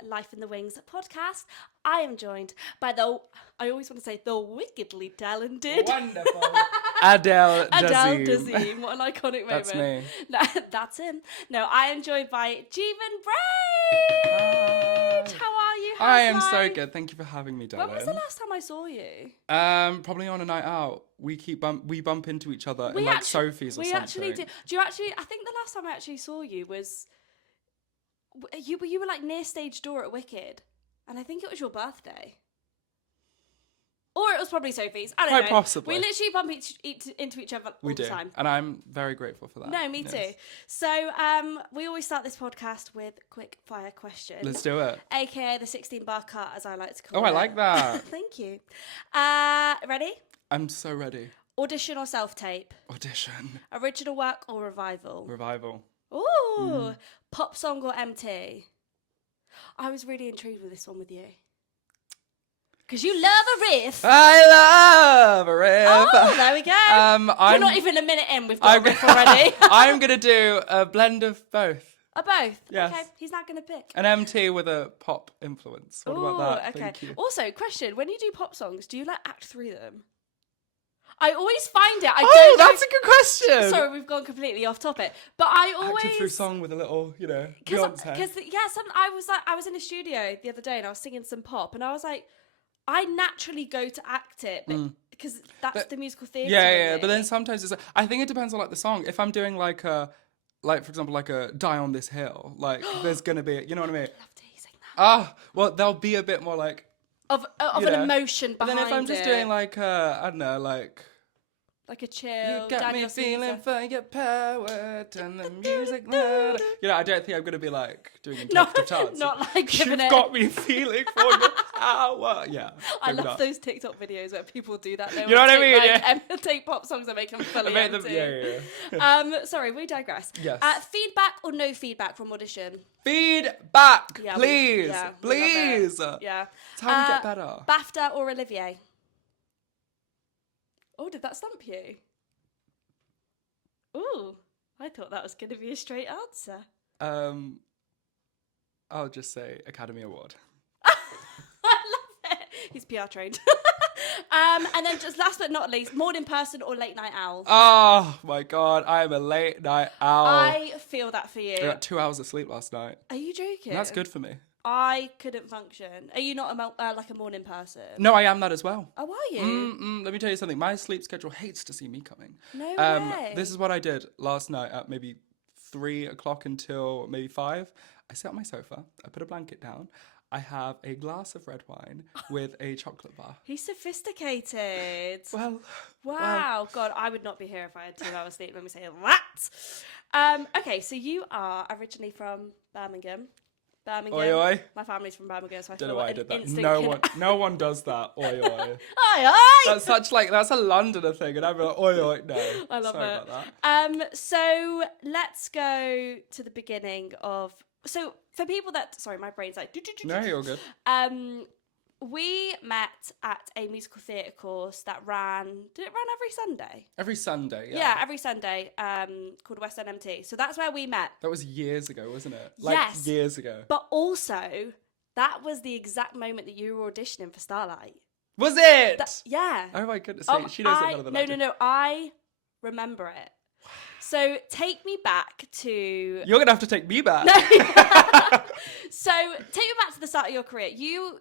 to Life in the Wings podcast. I am joined by I always want to say the wickedly talented. Wonderful. Adele Dazeem. Dazeem. What an iconic moment. That's me. No, that's him. No, I am joined by Jeevan Braich. How are you? I am so good. Thank you for having me, darling. When was the last time I saw you? Probably on a night out. We bump into each other in like Sophie's or something. We actually do. Do you actually? I think the last time I actually saw you was you were like near stage door at Wicked, and I think it was your birthday. Or it was probably Sophie's. I don't know. Quite possibly. We literally bump into each other all the time. And I'm very grateful for that. No, me too. So we always start this podcast with quick fire questions. Let's do it. AKA the 16-bar cut, as I like to call it. Oh, I like that. Thank you. Ready? I'm so ready. Audition or self-tape? Audition. Original work or revival? Revival. Ooh. Pop song or MT? I was really intrigued with this one with you. Because you love a riff. I love a riff. Oh, there we go. We're not even a minute in. We've got a riff already. I'm going to do a blend of both. Both? Yes. Okay, he's not going to pick. An MT with a pop influence. What about that? Okay. Thank you. Also, question, when you do pop songs, do you like act through them? I always find it. That's a good question. Sorry, we've gone completely off topic. But I always acted through song with a little, Beyonce. Because I was in a studio the other day and I was singing some pop and I was like, I naturally go to act it because that's the musical theatre. Yeah. But then sometimes it's I think it depends on like the song. If I'm doing like for example, like a Die on This Hill, like there's gonna be, you know what I mean? I'd love to hear you sing that. Well, there'll be a bit more like of an emotion behind it. But then if I'm just doing like I don't know, like a chill. You got Daniel me feeling Caesar. for your power, turn the music louder. I don't think I'm gonna be like doing interpretive chants. Not like giving You've got me feeling for your power. Yeah. I love those TikTok videos where people do that. You know what I mean? Like, take pop songs and make them fully empty. Yeah. Sorry, we digress. Yes. Feedback or no feedback from audition? Feedback, Yeah, please. Please. Yeah. It's how we get better. BAFTA or Olivier? Oh, did that stump you? Ooh, I thought that was going to be a straight answer. I'll just say Academy Award. I love it. He's PR trained. And then just last but not least, morning person or late night owl? Oh my God, I am a late night owl. I feel that for you. I got 2 hours of sleep last night. Are you joking? And that's good for me. I couldn't function. Are you not like a morning person? No, I am that as well. Oh, are you? Let me tell you something. My sleep schedule hates to see me coming. No way. This is what I did last night at maybe 3 o'clock until maybe 5. I sit on my sofa. I put a blanket down. I have a glass of red wine with a chocolate bar. He's sophisticated. Well. Wow. God, I would not be here if I had 2 hours sleep. Let me say that. Okay, so you are originally from Birmingham. Oi, oi. My family's from Birmingham, so I Don't feel know why like I did an that. No one does that. Oi, oi. Oi, oi. That's a Londoner thing, and I'm like, oi, oi. No. I love Sorry it. about that. So let's go to the beginning of. So for people that, sorry, my brain's like. No, you're good. We met at a musical theatre course that did it run every Sunday? Every Sunday, yeah. Yeah, every Sunday, called West End MT. So that's where we met. That was years ago, wasn't it? Yes. Years ago. But also, that was the exact moment that you were auditioning for Starlight. Was it? Yeah. Oh my goodness, she knows it better than I do. No, I remember it. So take me back to... You're going to have to take me back. No. So take me back to the start of your career. You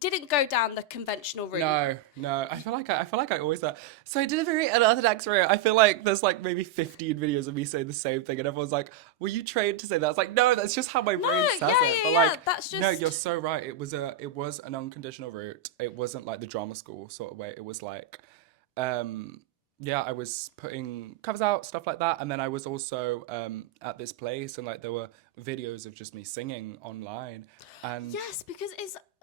didn't go down the conventional route. No. I feel like I always that. So I did a very unorthodox route. I feel like there's like maybe 15 videos of me saying the same thing, and everyone's like, "Were you trained to say that?" It's like, no, that's just how my brain says it. But like, that's just... No, you're so right. It was an unconditional route. It wasn't like the drama school sort of way. It was like, yeah, I was putting covers out, stuff like that. And then I was also at this place, and like there were videos of just me singing online. And yes, because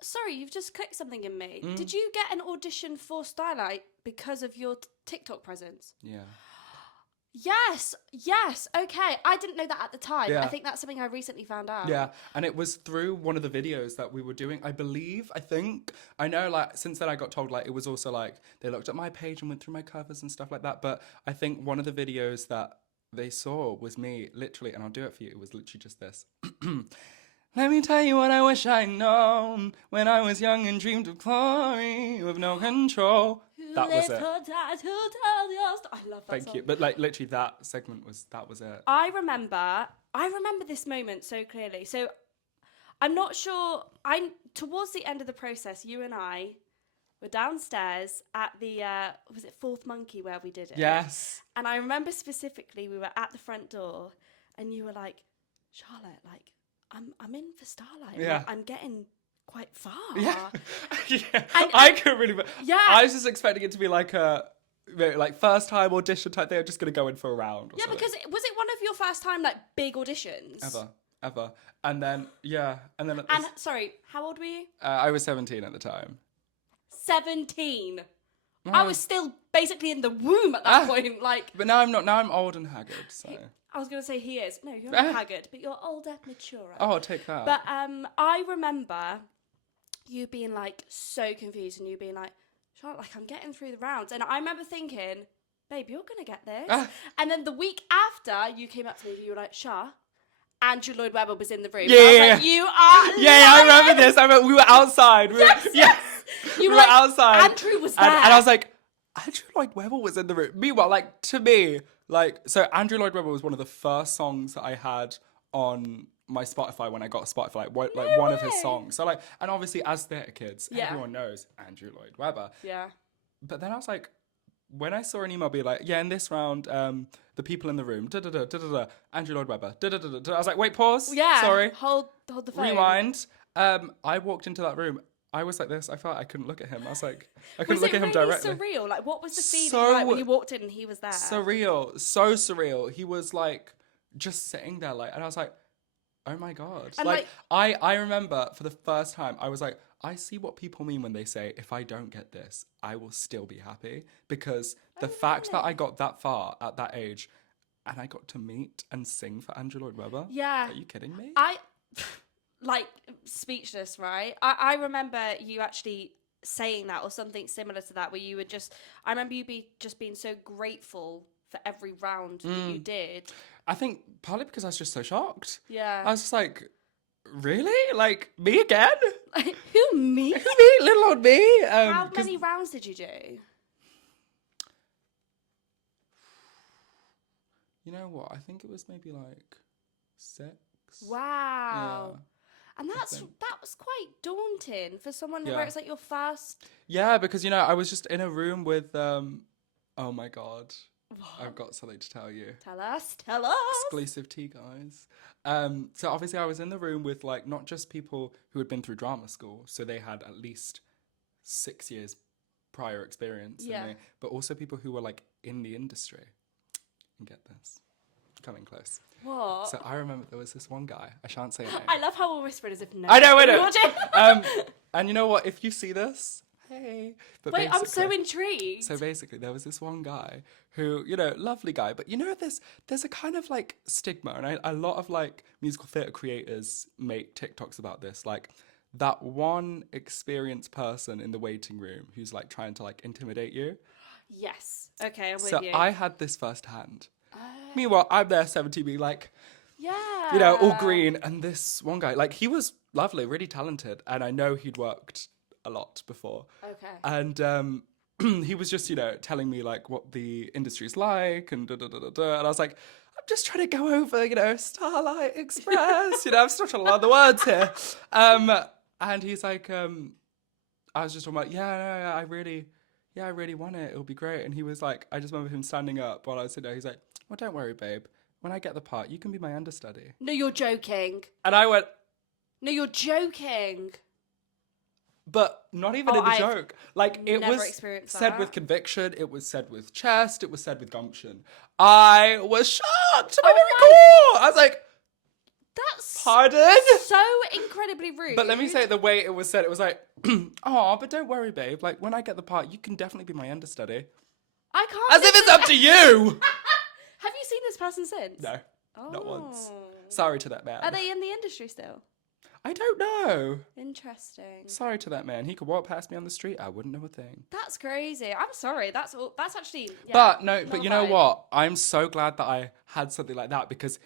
sorry, you've just clicked something in me. Did you get an audition for Starlight because of your TikTok presence? Yeah. Yes, okay. I didn't know that at the time. Yeah. I think that's something I recently found out. Yeah, and it was through one of the videos that we were doing, I know, like, since then I got told, like, it was also, like, they looked at my page and went through my covers and stuff like that, but I think one of the videos that they saw was me, literally, and I'll do it for you, it was literally just this. Let me tell you what I wish I'd known when I was young and dreamed of glory with no control. That was it. I love that Thank song. you. But like literally that segment was it. I remember this moment so clearly. So I'm not sure. Towards the end of the process, you and I were downstairs at the was it Fourth Monkey where we did it? Yes. And I remember specifically we were at the front door, and you were like, Charlotte, like I'm in for Starlight. Yeah. I'm getting quite far. Yeah. Yeah. And I couldn't really. Yeah. I was just expecting it to be like a first time audition type thing. I'm just gonna go in for a round. Or Yeah, something. because was it one of your first time like big auditions? Ever. And then And sorry, how old were you? I was 17 at the time. 17. I was still basically in the womb at that point. Like, But now I'm not. Now I'm old and haggard. So. I was gonna say he is. No, you're not haggard, but you're older, maturer. Oh, I'll take that. But I remember you being like so confused, and you being like, Charlotte, like I'm getting through the rounds, and I remember thinking, babe, you're gonna get this. And then the week after, you came up to me, and you were like, Shah, Andrew Lloyd Webber was in the room. Yeah, I was yeah, like, you are. Yeah, I remember this. I remember we were outside. Yes. You we were were like, outside. Andrew was there. And I was like, Andrew Lloyd Webber was in the room. Meanwhile, like, to me, like, so Andrew Lloyd Webber was one of the first songs that I had on my Spotify when I got Spotify, like one of his songs. So, like, and obviously as theatre kids, everyone knows Andrew Lloyd Webber. Yeah. But then I was like, when I saw an email be like, yeah, in this round, the people in the room, Andrew Lloyd Webber, I was like, wait, pause. Yeah. Sorry. Hold the phone. Rewind. I walked into that room. I was like this. I felt I couldn't look at him. I was like, I couldn't look at him directly. Was it really surreal? Like, what was the feeling So like when you walked in and he was there? Surreal. So surreal. He was like just sitting there, like, and I was like, oh my God. And like I remember for the first time, I was like, I see what people mean when they say, if I don't get this, I will still be happy. Because the fact that I got that far at that age and I got to meet and sing for Andrew Lloyd Webber. Yeah. Are you kidding me? Like, speechless, right? I remember you actually saying that or something similar to that, where you were just, I remember you just being so grateful for every round that you did. I think partly because I was just so shocked. Yeah. I was just like, really? Like, me again? Who, me? Who, me? Little old me? How many rounds did you do? You know what? I think it was maybe like 6. Wow. Yeah. And that was quite daunting for someone where it's like your first. Yeah, because, you know, I was just in a room with, oh my God. What? I've got something to tell you. Tell us. Exclusive tea, guys. So obviously I was in the room with, like, not just people who had been through drama school, so they had at least 6 years prior experience, but also people who were, like, in the industry. And get this. Coming close. What? So I remember there was this one guy. I shan't say his name. I love how we're whispering as if no. I know. And you know what? If you see this, hey. But wait, I'm so intrigued. So basically, there was this one guy who, you know, lovely guy, but you know, there's a kind of like stigma, and a lot of like musical theatre creators make TikToks about this, like that one experienced person in the waiting room who's like trying to like intimidate you. Yes. Okay, I'm with so you. I had this firsthand. Meanwhile, I'm there 17 being like, yeah, you know, all green. And this one guy, like, he was lovely, really talented. And I know he'd worked a lot before. Okay. And he was just, you know, telling me, like, what the industry's like and da-da-da-da-da. And I was like, I'm just trying to go over, you know, Starlight Express. You know, I'm still trying to learn the words here. And he's like, I was just talking about, I really want it. It'll be great. And he was like, I just remember him standing up while I was sitting there. He's like, well, don't worry, babe. When I get the part, you can be my understudy. No, you're joking. And I went, no, you're joking. But not even in the joke. Like, it was said that. with conviction. It was said with chest. It was said with gumption. I was shocked. To my very core. I was like, that's pardon? So incredibly rude. But let me say it the way it was said. It was like, oh, but don't worry, babe. Like, when I get the part, you can definitely be my understudy. I can't. As if it's up to you. Have you seen this person since? No, not once. Sorry to that man. Are they in the industry still? I don't know. Interesting. Sorry to that man. He could walk past me on the street. I wouldn't know a thing. That's crazy. I'm sorry. That's actually. Yeah, but you know what? I'm so glad that I had something like that because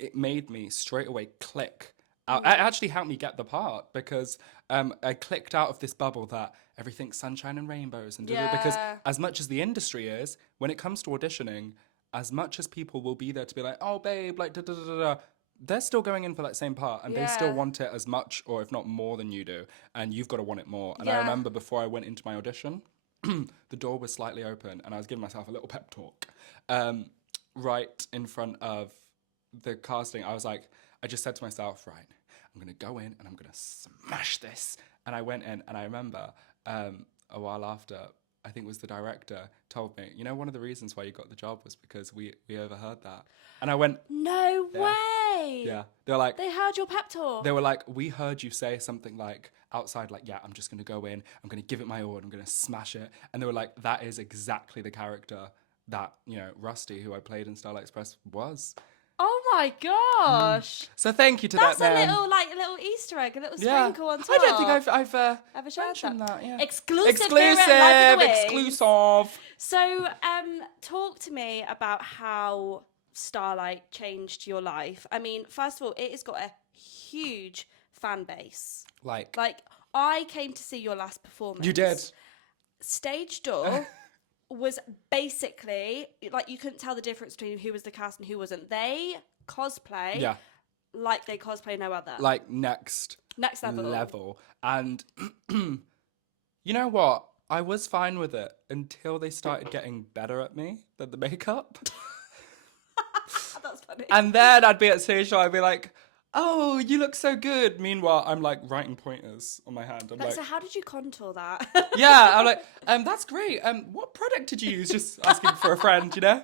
it made me straight away click It actually helped me get the part because I clicked out of this bubble that everything's sunshine and rainbows and because Yeah. as much as the industry is, when it comes to auditioning, as much as people will be there to be like, oh babe, like da da da da da, they're still going in for that same part and they still Yeah. want it as much or if not more than you do, and you've got to want it more. And I Yeah. remember before I went into my audition, the door was slightly open and I was giving myself a little pep talk right in front of the casting. I was like, I just said to myself, right, I'm going to go in and I'm going to smash this. And I went in and I remember a while after, I think it was the director told me, you know, one of the reasons why you got the job was because we overheard that. And I went, No Yeah. way. yeah. They were like, They heard your pep talk. they were like, we heard you say something like outside, like, yeah, I'm just going to go in, I'm going to give it my all, I'm going to smash it. And they were like, that is exactly the character that, you know, Rusty, who I played in Starlight Express, was. Oh my gosh. So thank you to That's that a man. little Easter egg, a little sprinkle on top. I don't think I've Ever shared mentioned that. Yeah. Exclusive here at Life of the Wings. Exclusive. So, talk to me about how Starlight changed your life. I mean, first of all, it has got a huge fan base. Like I came to see your last performance. you did. Stage door was basically like you couldn't tell the difference between who was the cast and who wasn't. They cosplay Yeah. like they cosplay no other. Like next level. And you know what? I was fine with it until they started getting better at me than the makeup. That's funny. And then I'd be at stage show, I'd be like, oh, you look so good. Meanwhile, I'm like writing pointers on my hand. I'm like, So how did you contour that? yeah, I'm like, that's great. What product did you use? Just asking for a friend, you know?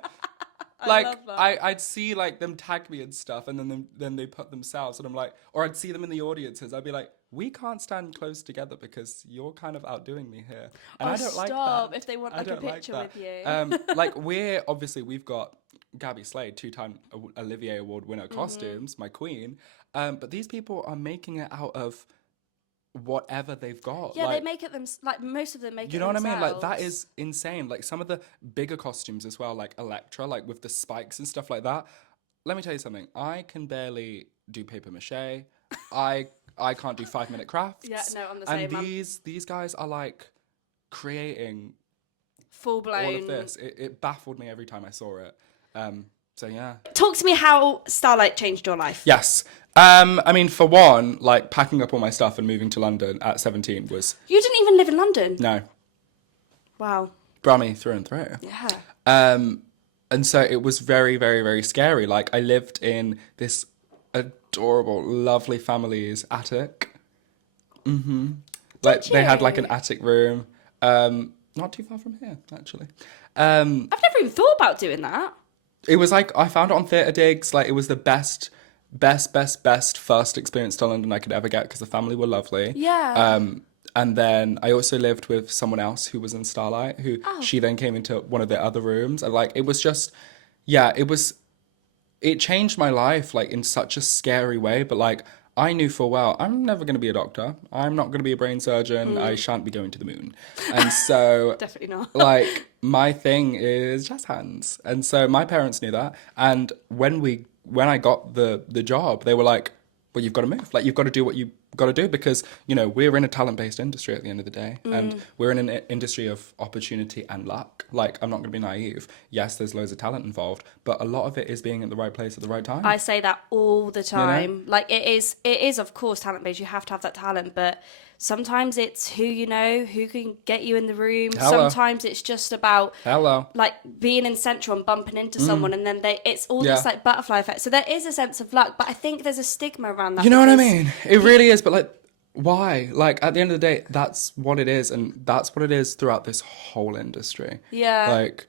Like love that. I'd see like them tag me and stuff, and then they put themselves, and I'm like, or I'd see them in the audiences. I'd be like, we can't stand close together because you're kind of outdoing me here, and I don't like that. If they want I like a don't like picture that. with you. Like we've got Gabby Slade, 2-time Olivier Award winner costumes, my queen. But these people are making it out of whatever they've got. Yeah, like, they make it them. Like most of them make it. you know what I mean? Like that themselves. is insane. Like some of the bigger costumes as well, like Elektra, like with the spikes and stuff like that. Let me tell you something. I can barely do paper mache. I can't do 5-minute crafts. Yeah, no, I'm the same. And these guys are like creating Full blown. all of this. It baffled me every time I saw it. So yeah. Talk to me how Starlight changed your life. Yes. I mean, for one, like packing up all my stuff and moving to London at 17 was You didn't even live in London. no, Wow. Brummy through and through. Yeah. And so it was very, very, very scary. Like I lived in this adorable, lovely family's attic. Like they had like an attic room, not too far from here, actually. I've never even thought about doing that. It was like I found it on Theatre Digs. Like it was the best first experience to London I could ever get because the family were lovely. Yeah. And then I also lived with someone else who was in Starlight, who she then came into one of the other rooms. And like, it was just, yeah, it changed my life like in such a scary way. But like, I knew full well, I'm never going to be a doctor. I'm not going to be a brain surgeon. I shan't be going to the moon. And so Definitely not. like my thing is jazz hands. And so my parents knew that. And when I got the job, they were like, well, you've got to move. Like, you've got to do what you got to do because, you know, we're in a talent-based industry at the end of the day. And we're in an industry of opportunity and luck. Like, I'm not going to be naive. Yes, there's loads of talent involved, but a lot of it is being at the right place at the right time. I say that all the time. You know? Like it is of course talent based. You have to have that talent, but sometimes it's who you know, who can get you in the room. Hello. Sometimes it's just about Hello. like being in central and bumping into someone, and then it's all this like butterfly effect. So there is a sense of luck, but I think there's a stigma around that. You know what I mean? It really is, but like, why? Like, at the end of the day, that's what it is, and that's what it is throughout this whole industry. Yeah. Like,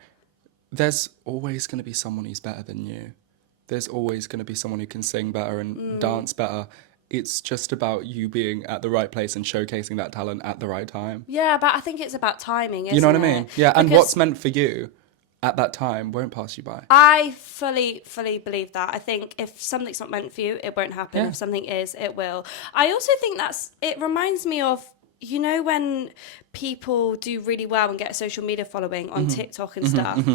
there's always going to be someone who's better than you. There's always going to be someone who can sing better and dance better. It's just about you being at the right place and showcasing that talent at the right time. Yeah, but I think it's about timing, isn't You know what I it? mean? Yeah, and Because what's meant for you at that time won't pass you by. I fully believe that. I think if something's not meant for you, it won't happen. Yeah. If something is, it will. I also think it reminds me of, you know, when people do really well and get a social media following on TikTok and stuff,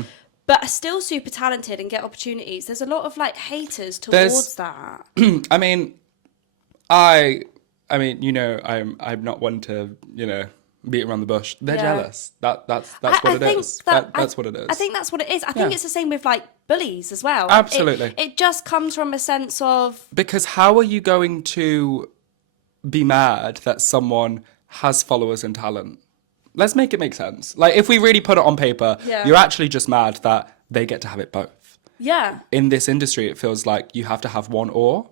but are still super talented and get opportunities. There's a lot of like haters towards that. I mean, I mean, you know, I'm not one to, you know, beat around the bush. They're jealous. That's what it is. That's what it is. I think that's what it is. I think it's the same with like bullies as well. Absolutely. It just comes from a sense of, because how are you going to be mad that someone has followers and talent? Let's make it make sense. Like, if we really put it on paper, you're actually just mad that they get to have it both. Yeah. In this industry, it feels like you have to have one or.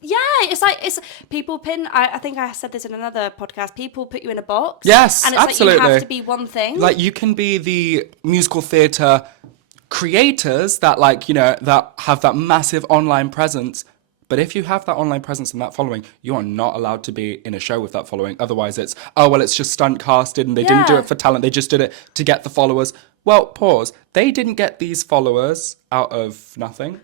Yeah, it's people pin. I think I said this in another podcast. People put you in a box. Yes, and it's absolutely. like you have to be one thing. Like, you can be the musical theatre creators that, like, you know, that have that massive online presence. But if you have that online presence and that following, you are not allowed to be in a show with that following. Otherwise, it's, oh, well, it's just stunt casted and they didn't do it for talent. They just did it to get the followers. Well, pause. They didn't get these followers out of nothing.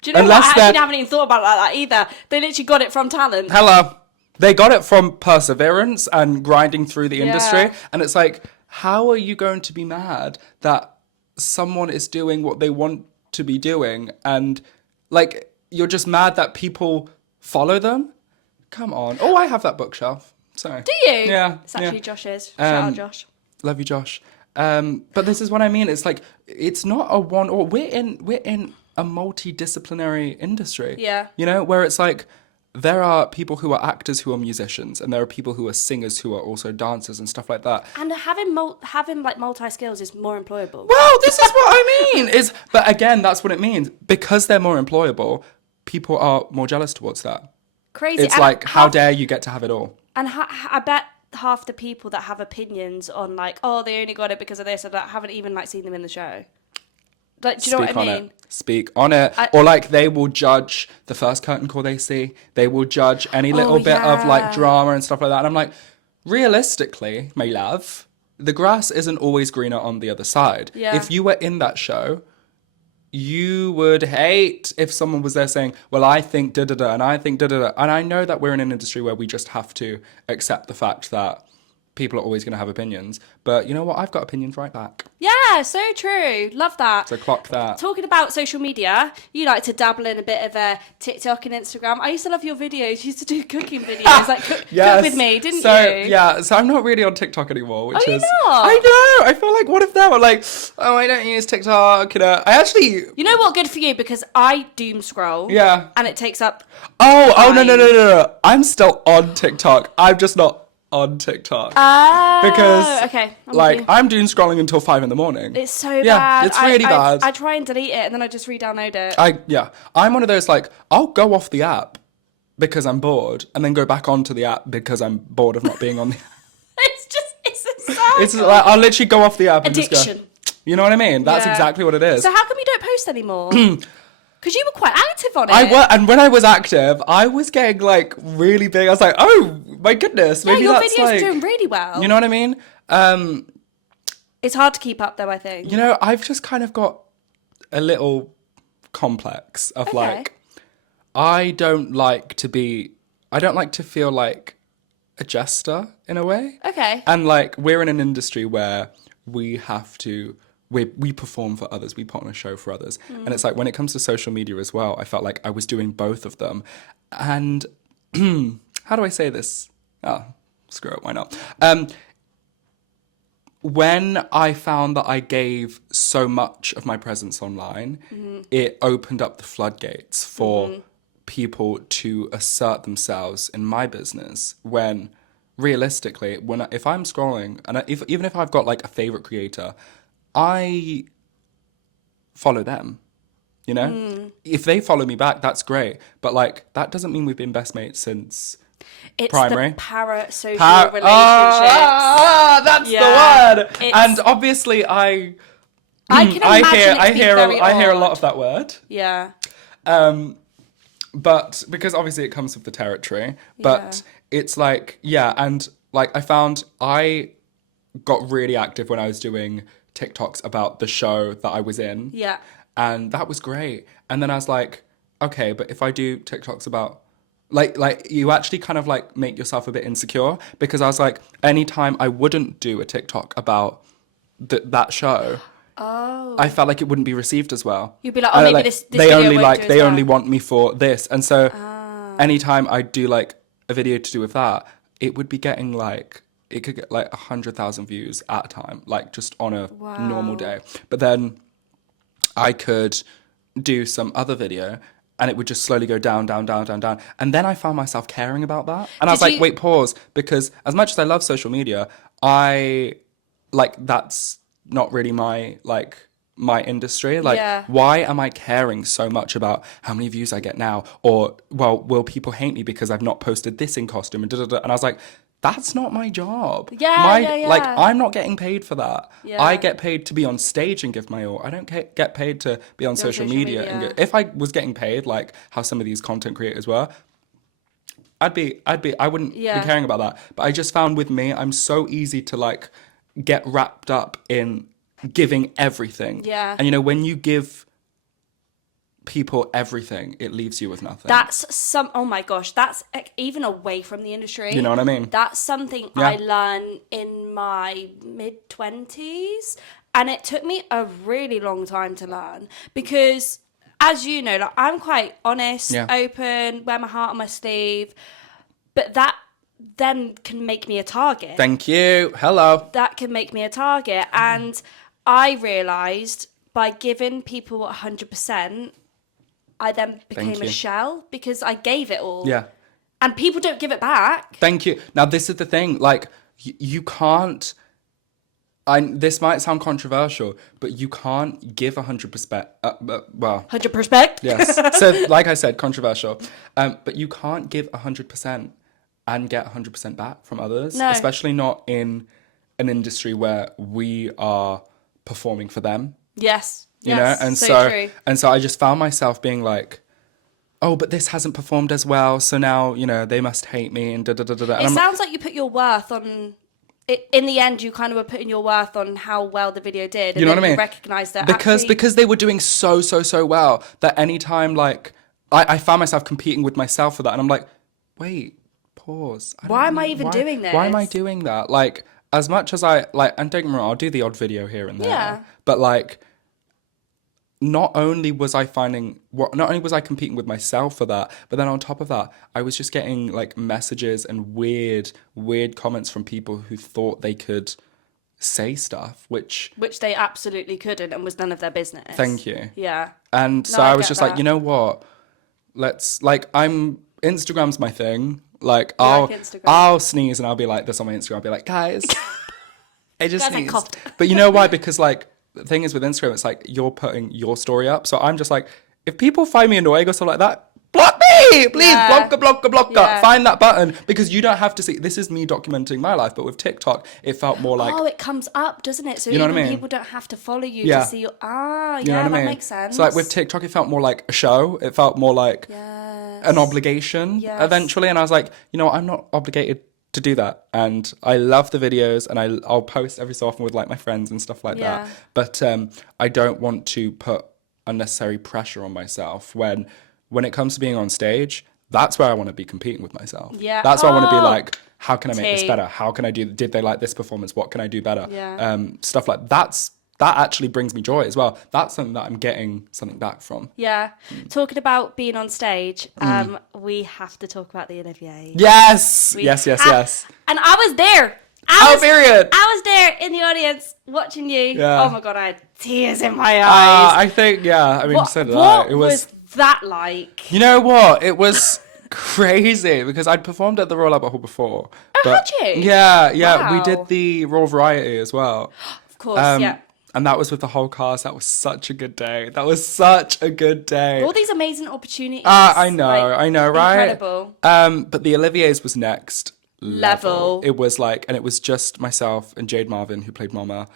Do you know what? I actually haven't even thought about it like that either. They literally got it from talent. Hello. They got it from perseverance and grinding through the industry. And it's like, how are you going to be mad that someone is doing what they want to be doing? And, like, you're just mad that people follow them? Come on. Oh, I have that bookshelf. Sorry. Do you? Yeah. It's actually Josh's. Shout out, Josh. Love you, Josh. But this is what I mean. It's like, it's not a one or we're in a multidisciplinary industry. Yeah. You know, where it's like, there are people who are actors who are musicians, and there are people who are singers who are also dancers and stuff like that. And having like multi skills is more employable. Well, this is what I mean. But again, that's what it means. Because they're more employable, people are more jealous towards that. Crazy. It's like, how dare you get to have it all? And I bet half the people that have opinions on like, oh, they only got it because of this or that, haven't even like seen them in the show. Like, do you know what I mean? Speak on it. Or like, they will judge the first curtain call they see. They will judge any little bit of like drama and stuff like that. And I'm like, realistically, my love, the grass isn't always greener on the other side. Yeah. If you were in that show, you would hate if someone was there saying, well, I think da-da-da and I think da-da-da. And I know that we're in an industry where we just have to accept the fact that people are always going to have opinions. But you know what? I've got opinions right back. Yeah, so true. Love that. So clock that. Talking about social media, you like to dabble in a bit of TikTok and Instagram. I used to love your videos. You used to do cooking videos, like cook with me, didn't you? Yeah, so I'm not really on TikTok anymore, which you're is... not? I know! I feel like, what if now I'm like, oh, I don't use TikTok, you know. I actually... You know what? Good for you, because I doom scroll. Yeah. And it takes up... Oh, no. I'm still on TikTok. I'm just not on TikTok. Because okay, I'm doing scrolling until 5 a.m. It's so bad. It's really bad. I try and delete it and then I just re-download it. I'm one of those, like, I'll go off the app because I'm bored and then go back onto the app because I'm bored of not being on the app. It's a cycle. It's like, I'll literally go off the app and Addiction. just go. You know what I mean? That's exactly what it is. So how come you don't post anymore? Because you were quite active on it. And when I was active, I was getting, like, really big. I was like, oh, my goodness. Maybe your that's, videos like... are doing really well. You know what I mean? It's hard to keep up, though, I think. You know, I've just kind of got a little complex of, like, I don't like to feel like a jester, in a way. Okay. And, like, we're in an industry where we have to... We perform for others. We put on a show for others. And it's like, when it comes to social media as well, I felt like I was doing both of them. And how do I say this? Oh, screw it. Why not? When I found that I gave so much of my presence online, it opened up the floodgates for people to assert themselves in my business. When realistically, if I'm scrolling, and even if I've got like a favorite creator, I follow them, you know? If they follow me back, that's great. But, like, that doesn't mean we've been best mates since primary. It's the parasocial relationships. That's the word! And obviously I hear a lot of that word. Yeah. But, because obviously it comes with the territory. But it's like, and, like, I found I got really active when I was doing TikToks about the show that I was in. Yeah. And that was great. And then I was like, okay, but if I do TikToks about, like you actually kind of like make yourself a bit insecure, because I was like, anytime I wouldn't do a TikTok about that show, I felt like it wouldn't be received as well. You'd be like, oh, maybe like, this they video only won't like do as they well. only want me for this, and so anytime I do like a video to do with that, it would be getting like, it could get like 100,000 views at a time, like just on a normal day. But then I could do some other video and it would just slowly go down. And then I found myself caring about that. And I was like, wait, pause. Because as much as I love social media, that's not really my industry. Why am I caring so much about how many views I get now? Or, well, will people hate me because I've not posted this in costume? And I was like, that's not my job. Like, I'm not getting paid for that. Yeah. I get paid to be on stage and give my all. I don't get paid to be on social media. And if I was getting paid like how some of these content creators were, I wouldn't be caring about that. But I just found with me, I'm so easy to like get wrapped up in giving everything. Yeah. And you know, when you give people everything, it leaves you with nothing. Oh my gosh, that's even away from the industry. You know what I mean? That's something I learned in my mid-20s, and it took me a really long time to learn because, as you know, like, I'm quite honest, open, wear my heart on my sleeve, but that then can make me a target. Thank you. Hello. That can make me a target, and I realised by giving people 100%, I then became a shell because I gave it all. Yeah. And people don't give it back. Thank you. Now, this is the thing. Like, you can't... this might sound controversial, but you can't give 100%... 100%? Yes. So, like I said, controversial. But you can't give 100% and get 100% back from others. No. Especially not in an industry where we are performing for them. Yes. You know, and so I just found myself being like, oh, but this hasn't performed as well, so now, you know, they must hate me and da-da-da-da-da. It sounds like you put your worth on... In the end, you kind of were putting your worth on how well the video did. And you know what I mean? You recognised that because they were doing so well that anytime, like, I found myself competing with myself for that, and I'm like, wait, pause. Why am I even doing this? Why am I doing that? Like, as much as I, like, and don't get me wrong, I'll do the odd video here and there, but, like... Not only was I competing with myself for that, but then on top of that, I was just getting like messages and weird comments from people who thought they could say stuff, which they absolutely couldn't and was none of their business. Thank you. Yeah. And so I was just like, you know what? Instagram's my thing. Like, I'll sneeze and I'll be like this on my Instagram. I'll be like, guys, I just sneezed. But you know why? Because like, the thing is with Instagram, it's like you're putting your story up. So I'm just like, if people find me annoying or something like that, block me, please, blocker. Find that button because you don't have to see. This is me documenting my life, but with TikTok, it felt more like... Oh, it comes up, doesn't it? So you know what I mean? People don't have to follow you to see your... that makes sense. So like with TikTok, it felt more like a show. It felt more like an obligation eventually. And I was like, you know what? I'm not obligated to do that, and I love the videos, and I'll post every so often with like my friends and stuff like that, but I don't want to put unnecessary pressure on myself when it comes to being on stage. That's where I want to be competing with myself. That's where I want to be like, how can I make this better? How can I do, did they like this performance? What can I do better? Stuff like that actually brings me joy as well. That's something that I'm getting something back from. Yeah. Talking about being on stage, we have to talk about the Olivier. Yes. Yes. And I was there. Period. I was there in the audience watching you. Yeah. Oh my God, I had tears in my eyes. I think, I mean, so did I. What was that like? You know what? It was crazy because I'd performed at the Royal Albert Hall before. Had you? Yeah. Wow. We did the Royal Variety as well. Of course, And that was with the whole cast. That was such a good day. All these amazing opportunities. I know, right? Incredible. But the Olivier's was next level. It was like, and it was just myself and Jade Marvin, who played Mama,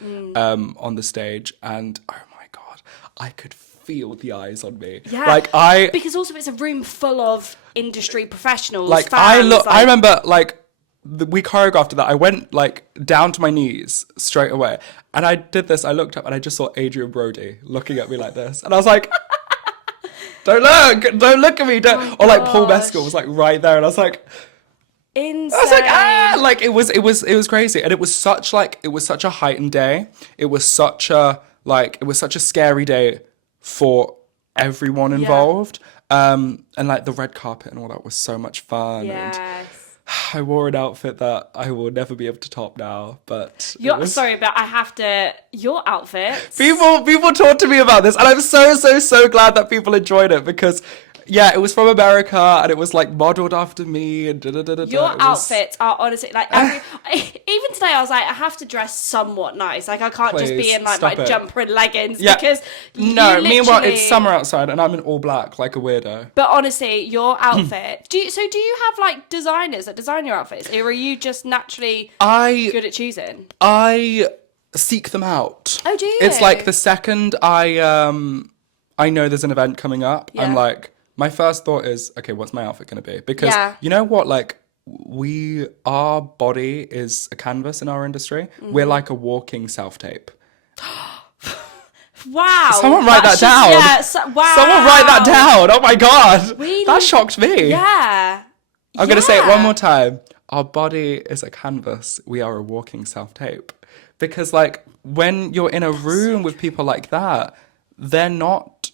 on the stage. And oh my God, I could feel the eyes on me. Yeah. Because also it's a room full of industry professionals. Like, fans, I remember, like, we choreographed that. I went like down to my knees straight away, and I did this. I looked up and I just saw Adrian Brody looking at me like this, and I was like, "Don't look at me!" Or like Paul Mescal was like right there, and I was like, insane. I was like, like it was crazy, and it was such a heightened day. It was such a scary day for everyone involved. And like the red carpet and all that was so much fun. Yes. And I wore an outfit that I will never be able to top now, but Sorry, but I have to. Your outfits. people talk to me about this, and I'm so glad that people enjoyed it because, yeah, it was from America and it was like modeled after me and Your outfits are honestly like even today I was like I have to dress somewhat nice. Like I can't just be in like my jumper and leggings because meanwhile it's summer outside and I'm in all black like a weirdo. But honestly, your outfit. Do you have like designers that design your outfits, or are you just naturally good at choosing? I seek them out. Oh, do you? It's like the second I know there's an event coming up, I'm like, my first thought is, okay, what's my outfit going to be? Because you know what, like, our body is a canvas in our industry. Mm-hmm. We're like a walking self-tape. Wow. Someone write that down. Wow. Someone write that down. Oh my God. That shocked me. Yeah. I'm going to say it one more time. Our body is a canvas. We are a walking self-tape. Because, like, when you're in a room with people like that, they're not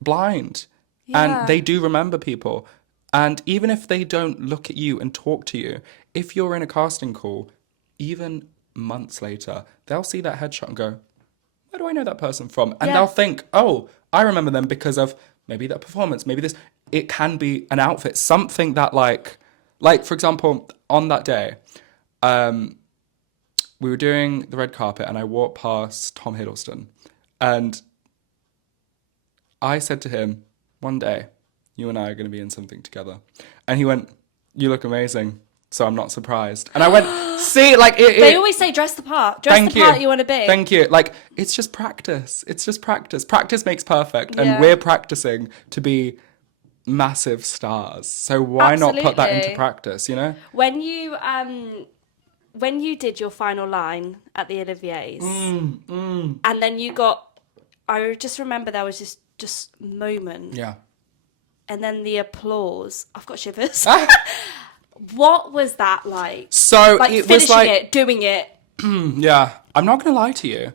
blind. And they do remember people. And even if they don't look at you and talk to you, if you're in a casting call, even months later, they'll see that headshot and go, where do I know that person from? And they'll think, oh, I remember them because of maybe that performance, maybe this. It can be an outfit, something that like for example, on that day, we were doing the red carpet and I walked past Tom Hiddleston. And I said to him, one day, you and I are going to be in something together. And he went, you look amazing, so I'm not surprised. And I went, see, like... They always say dress the part. Dress the part you want to be. Thank you. Like, it's just practice. It's just practice. Practice makes perfect. And we're practicing to be massive stars. So why not put that into practice, you know? When you did your final line at the Olivier's, and then you got... I just remember there was this just moment. Yeah. And then the applause. I've got shivers. What was that like? So like it finishing was like it, doing it. Yeah. I'm not gonna lie to you.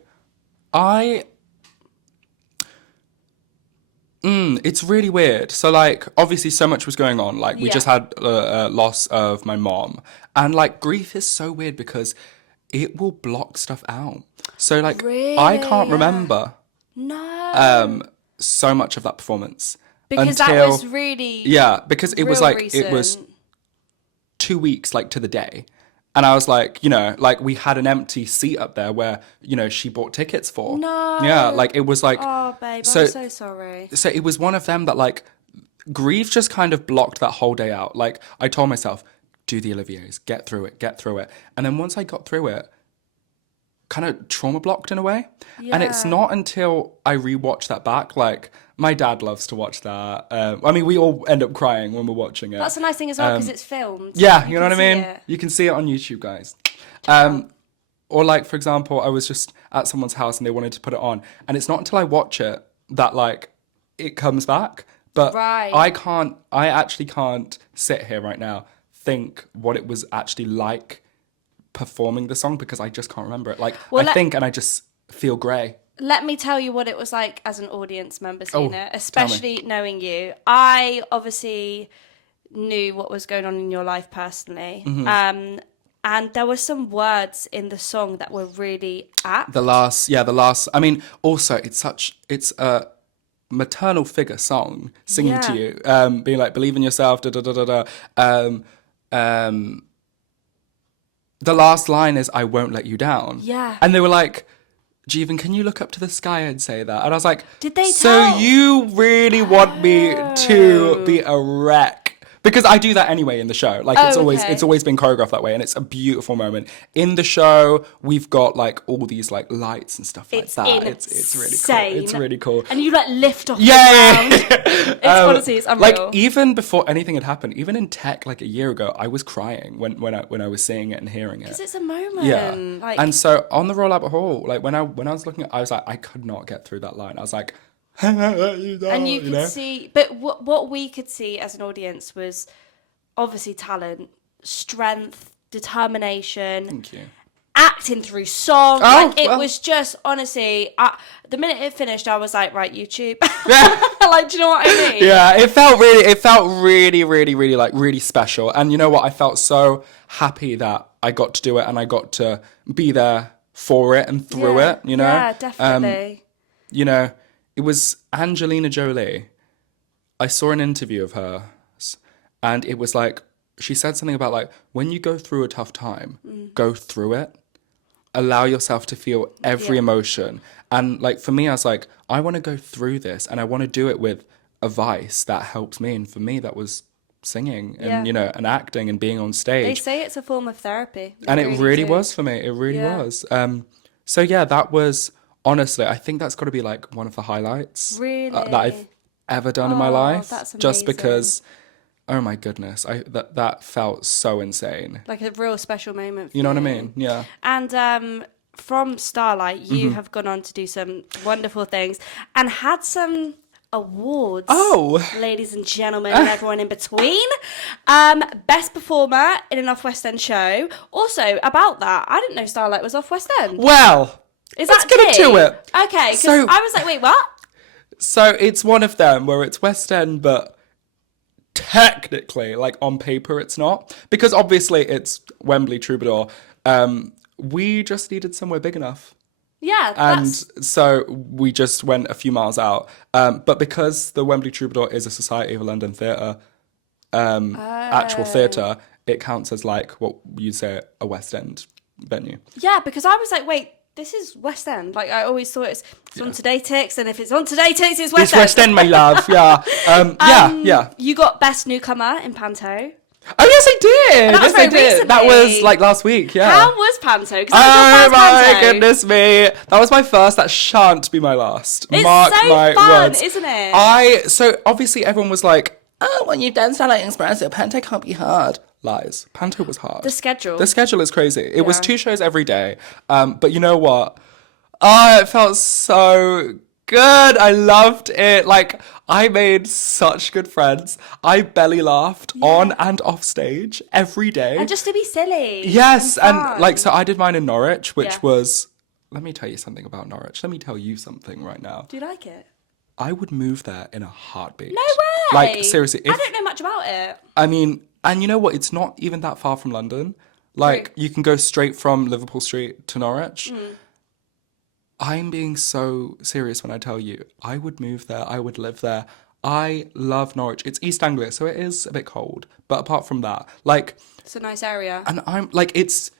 It's really weird. So like obviously so much was going on. Like we just had a loss of my mom. And like grief is so weird because it will block stuff out. So like really? I can't remember so much of that performance. Because that was really because it was like recent. It was 2 weeks like to the day. And I was like, you know, like we had an empty seat up there where, you know, she bought tickets for. No. Yeah, like it was like oh babe, I'm so sorry. So it was one of them that like grief just kind of blocked that whole day out. Like I told myself, do the Oliviers, get through it. And then once I got through it, kind of trauma blocked in a way. And it's not until I rewatch that back, like my dad loves to watch that. I mean, we all end up crying when we're watching it. That's a nice thing as well because it's filmed. Yeah, you know what I mean? You can see it on YouTube, guys. Or like, for example, I was just at someone's house and they wanted to put it on. And it's not until I watch it that like it comes back. But I actually can't sit here right now, think what it was actually like performing the song because I just can't remember it. Like and I just feel grey. Let me tell you what it was like as an audience member seeing it, especially knowing you. I obviously knew what was going on in your life personally. Mm-hmm. And there were some words in the song that were really apt. The last, I mean, also it's a maternal figure song singing to you, being like, believe in yourself, The last line is, I won't let you down. Yeah. And they were like, Jeevan, can you look up to the sky and say that? And I was like, did they so you really want me to be a wreck? Because I do that anyway in the show. Like it's always been choreographed that way, and it's a beautiful moment. In the show, we've got like all these like lights and stuff like that. It's really cool. It's really cool. And you like lift off the ground. It's honestly, it's unreal. Like even before anything had happened, even in tech like a year ago, I was crying when I was seeing it and hearing it. Because it's a moment. Yeah. Like, and so on the Roll Out Hall, like when I was looking at, I was like, I could not get through that line. I was like, and you could see, but what we could see as an audience was obviously talent, strength, determination. Thank you. acting through song. Oh, like, it well. was just, honestly, the minute it finished, I was like, right, YouTube. Like, do you know what I mean? Yeah, it felt really, really, really, like, really special. And you know what? I felt so happy that I got to do it and I got to be there for it and through it, you know? Yeah, definitely. You know, it was Angelina Jolie. I saw an interview of hers, and it was like, she said something about, like, when you go through a tough time, go through it. Allow yourself to feel every emotion. And, like, for me, I was like, I want to go through this, and I want to do it with a vice that helps me. And for me, that was singing and, you know, and acting and being on stage. They say it's a form of therapy. And it really was for me. It really was. So, yeah, that was, honestly, I think that's got to be, like, one of the highlights that I've ever done in my life. That's amazing. Just because, oh my goodness, that felt so insane. Like a real special moment for you know what I mean? Yeah. And from Starlight, you have gone on to do some wonderful things and had some awards. Oh! Ladies and gentlemen and everyone in between. Best performer in an off-West End show. Also, about that, I didn't know Starlight was off West End. Well, let's get into it. Okay, because I was like, wait, what? So it's one of them where it's West End, but technically, like, on paper, it's not. Because obviously it's Wembley Troubadour. We just needed somewhere big enough. Yeah, And so we just went a few miles out. But because the Wembley Troubadour is a Society of London Theatre, actual theatre, it counts as, like, what you'd say a West End venue. Yeah, because I was like, wait, this is West End. Like, I always thought it's on Today Ticks, and if it's on Today Ticks, it's West End. It's West End, my love, yeah. Yeah. You got Best Newcomer in Panto. Oh, yes, I did. That was very recently. That was, like, last week, yeah. How was Panto? 'Cause Oh, that was your first my Panto. goodness me. That was my first. That shan't be my last. It's Mark so my fun, words. isn't it? So, obviously, everyone was like, oh, when you've done Starlight Express, Panto can't be hard. Lies. Panto was hard. The schedule. The schedule is crazy. It was 2 shows every day. But you know what? Oh, it felt so good. I loved it. Like, I made such good friends. I belly laughed on and off stage every day. And just to be silly. Yes, and fun. like, so I did mine in Norwich, which was, let me tell you something about Norwich. Let me tell you something right now. Do you like it? I would move there in a heartbeat. No way. Like, seriously. I don't know much about it. I mean, and you know what? It's not even that far from London. Like, you can go straight from Liverpool Street to Norwich. I'm being so serious when I tell you, I would move there. I would live there. I love Norwich. It's East Anglia, so it is a bit cold. But apart from that, like... It's a nice area. And I'm, like, it's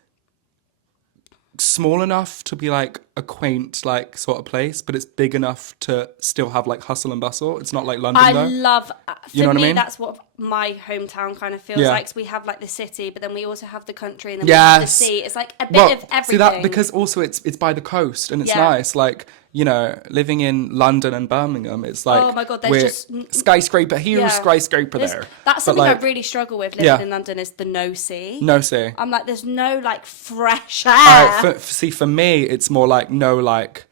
small enough to be, like, a quaint, like, sort of place, but it's big enough to still have, like, hustle and bustle. It's not like London, though. I love, for You know what I me, mean? that's what my hometown kind of feels Yeah. like. So we have, like, the city, but then we also have the country, and then we have the sea. It's like a bit of everything. See that, because also it's by the coast, and it's nice. Like, you know, living in London and Birmingham, it's like, oh my God, there's we're just skyscraper here, skyscraper there. That's something like, I really struggle with living in London is the no sea. No sea. I'm like, there's no, like, fresh air. All right, for me, it's more like no, like,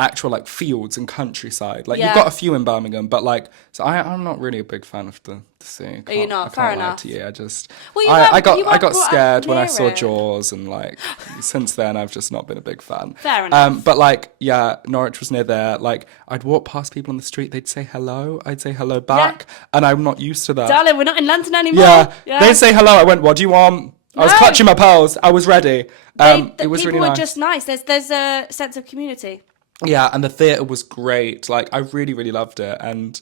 actual, like, fields and countryside. Like, you've got a few in Birmingham, but, like, so I'm not really a big fan of the sea. Are you not? I can't Fair lie enough. to you. I just, Well, you I weren't got brought scared up when I near saw it. Jaws, and, like, since then I've just not been a big fan. Fair enough. But, like, yeah, Norwich was near there. Like, I'd walk past people on the street, they'd say hello, I'd say hello back, and I'm not used to that. Darling, we're not in London anymore. Yeah, they'd say hello, I went, what do you want? I was clutching my pearls, I was ready. It was really People nice. were just nice. There's a sense of community. Yeah, and the theatre was great. Like, I really, really loved it. And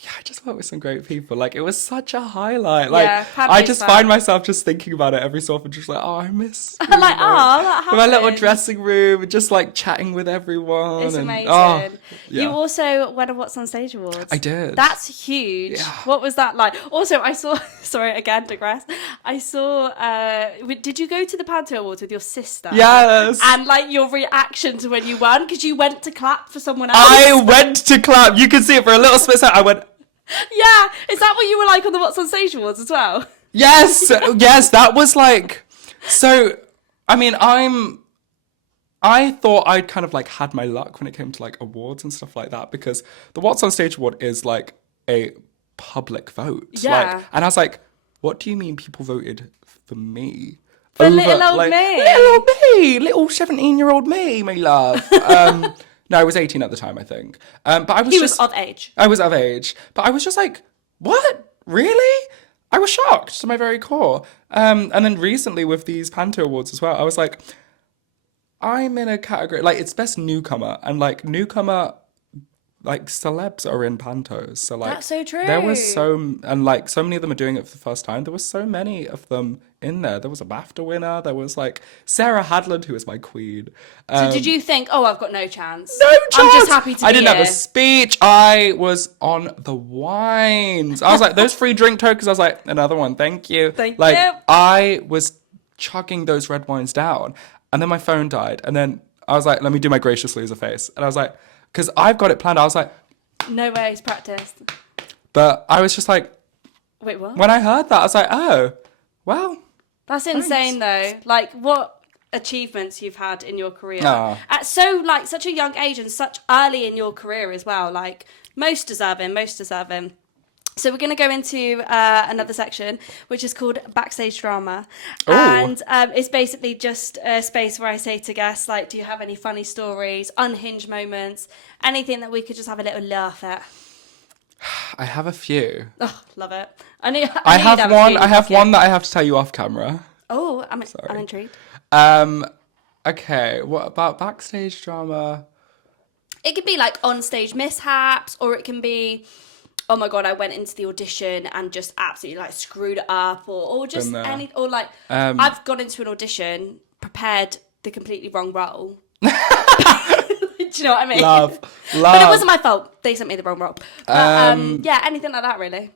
yeah, I just worked with some great people. Like, it was such a highlight. Like, I just find myself just thinking about it every so often, just like, oh, I miss I'm like, oh, that happened. my little dressing room, and just like chatting with everyone. It's and, amazing. Oh, yeah. You also won a What's on Stage Awards. I did. That's huge. Yeah. What was that like? Also, I saw, sorry, again, digress. I saw, did you go to the Panto Awards with your sister? Yes. And like your reaction to when you won, because you went to clap for someone else. I went to clap. You can see it for a little split second. I went, Yeah. Is that what you were like on the What's on Stage Awards as well? yes, yes, that was like, so, I mean, I thought I'd kind of like had my luck when it came to like awards and stuff like that, because the What's on Stage Award is like a public vote. Yeah. Like, and I was like, what do you mean people voted for me? For little old me. Little old me. Little 17-year-old me, my love. No, I was 18 at the time, I think. But I was He was of age. I was of age. But I was just like, what? Really? I was shocked to my very core. And then recently with these Panto Awards as well, I was like, I'm in a category, like, it's best newcomer. And, like, newcomer, like, celebs are in Pantos. So, like, That's so true. there was and, like, so many of them are doing it for the first time. There was so many of them in there. There was a BAFTA winner. There was, like, Sarah Hadland, who is my queen. So did you think, oh, I've got no chance? No chance! I'm just happy to be I didn't have here. a speech. I was on the wines. I was like, those free drink tokens. I was like, another one. Thank you. Thank like, you. I was chugging those red wines down. And then my phone died. And then I was like, let me do my gracious loser face. And I was like, because I've got it planned. I was like, No way, it's practiced. but I was just like, Wait, what? when I heard that, I was like, oh, well. That's insane, though. Like, what achievements you've had in your career Ah. at such a young age and such early in your career as well. Like, most deserving. So we're going to go into another section, which is called Backstage Drama. Ooh. And it's basically just a space where I say to guests, like, do you have any funny stories, unhinged moments, anything that we could just have a little laugh at? I have a few. Oh, love it. I have one. I have one that I have to tell you off camera. Oh, I'm intrigued. Okay, what about backstage drama? It could be like on-stage mishaps, or it can be, oh my God, I went into the audition and just absolutely like screwed it up, or just any, or like I've gone into an audition, prepared the completely wrong role. Do you know what I mean? Love. But it wasn't my fault. They sent me the wrong role. But yeah, anything like that really.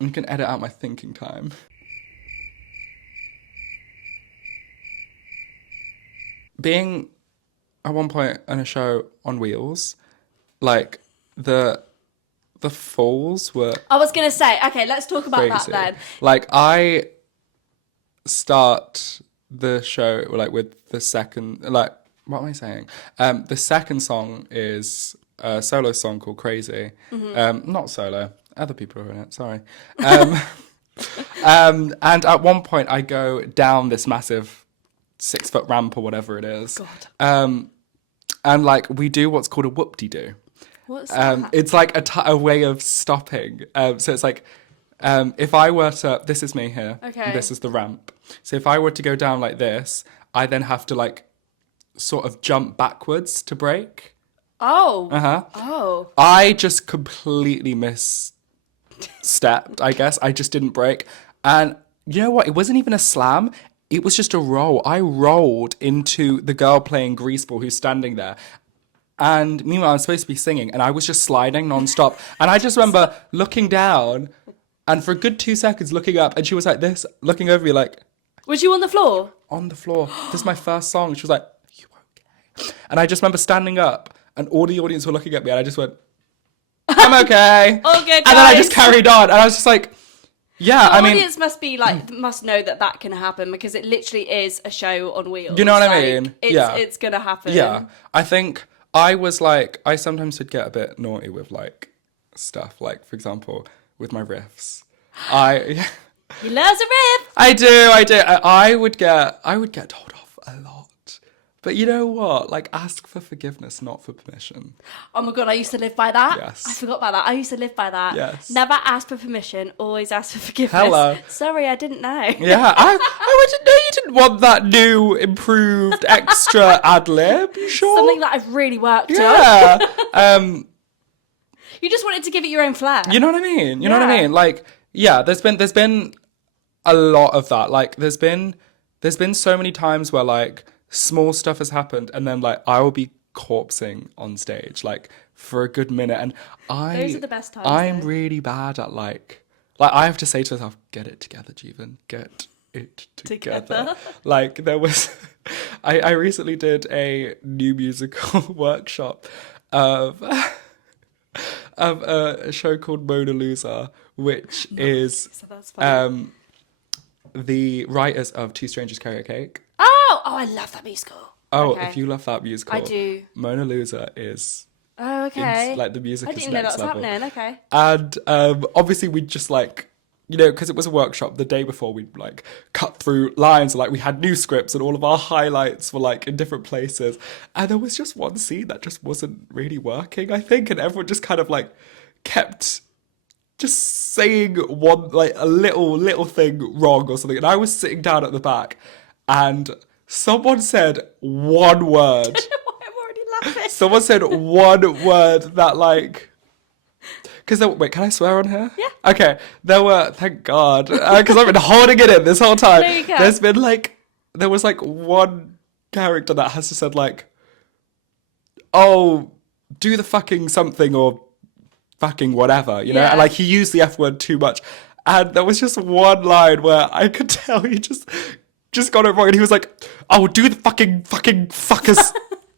You can edit out my thinking time. Being at one point on a show on wheels, like the falls were I was gonna say, okay, let's talk about crazy. that then. Like I start the show like with the second, like what am I saying? The second song is a solo song called Crazy. Not solo, other people are in it. Sorry. And at one point I go down this massive 6-foot ramp or whatever it is. God. And like we do what's called a whoop-de-doo. What's that? It's like a way of stopping. So it's like if I were to, this is me here. Okay. This is the ramp. So if I were to go down like this, I then have to like sort of jump backwards to break. Oh. Uh-huh. Oh. I just completely misstepped, I guess. I just didn't break. And you know what? It wasn't even a slam. It was just a roll. I rolled into the girl playing greaseball who's standing there. And meanwhile, I'm supposed to be singing, and I was just sliding nonstop. And I just remember looking down, and for a good 2 seconds looking up, and she was like this, looking over me like... Was you on the floor? On the floor. This is my first song. She was like, are you okay? And I just remember standing up, and all the audience were looking at me, and I just went, I'm okay. All good, And then I just carried on, and I was just like... Yeah, the I mean... audience must be like, must know that can happen because it literally is a show on wheels. You know what I Like, mean? It's gonna happen. Yeah. I think I was like, I sometimes would get a bit naughty with like stuff, like for example, with my riffs. He loves a riff. I do. I would get told off a lot. But you know what? Like, ask for forgiveness, not for permission. Oh my God, I used to live by that. Yes. I forgot about that. I used to live by that. Yes. Never ask for permission, always ask for forgiveness. Hello. Sorry, I didn't know. Yeah, I didn't know you didn't want that new, improved, extra ad lib. You sure? Something that I've really worked on. Yeah. You just wanted to give it your own flair. You know what I mean? You know what I mean? Like, yeah, there's been a lot of that. Like, there's been so many times where like small stuff has happened, and then like I will be corpsing on stage like for a good minute, and Those are the best times. I'm though. really bad at like I have to say to myself, get it together, Jeevan, get it together. Like there was, I recently did a new musical workshop of a show called Mona Lisa, which is So that's funny. the writers of Two Strangers Carry a Cake. Oh, I love that musical. Oh, Okay. if you love that musical, I do. Mona Lisa is Oh, okay. like the music I is didn't know that next was level. happening. Okay. And obviously we just like you know, because it was a workshop, the day before we'd like cut through lines, like we had new scripts and all of our highlights were like in different places. And there was just one scene that just wasn't really working, I think. And everyone just kind of like kept just saying one, like a little thing wrong or something. And I was sitting down at the back and someone said one word. I'm already laughing. Someone said one word that like... Because wait, can I swear on here? Yeah. Okay, there were, thank God, because I've been holding it in this whole time. No, you can. There's been like, there was like one character that has just said like, oh, do the fucking something or fucking whatever, you know? Yeah. And like he used the F word too much. And there was just one line where I could tell he just got it wrong. And he was like, oh, do the fucking fuckers.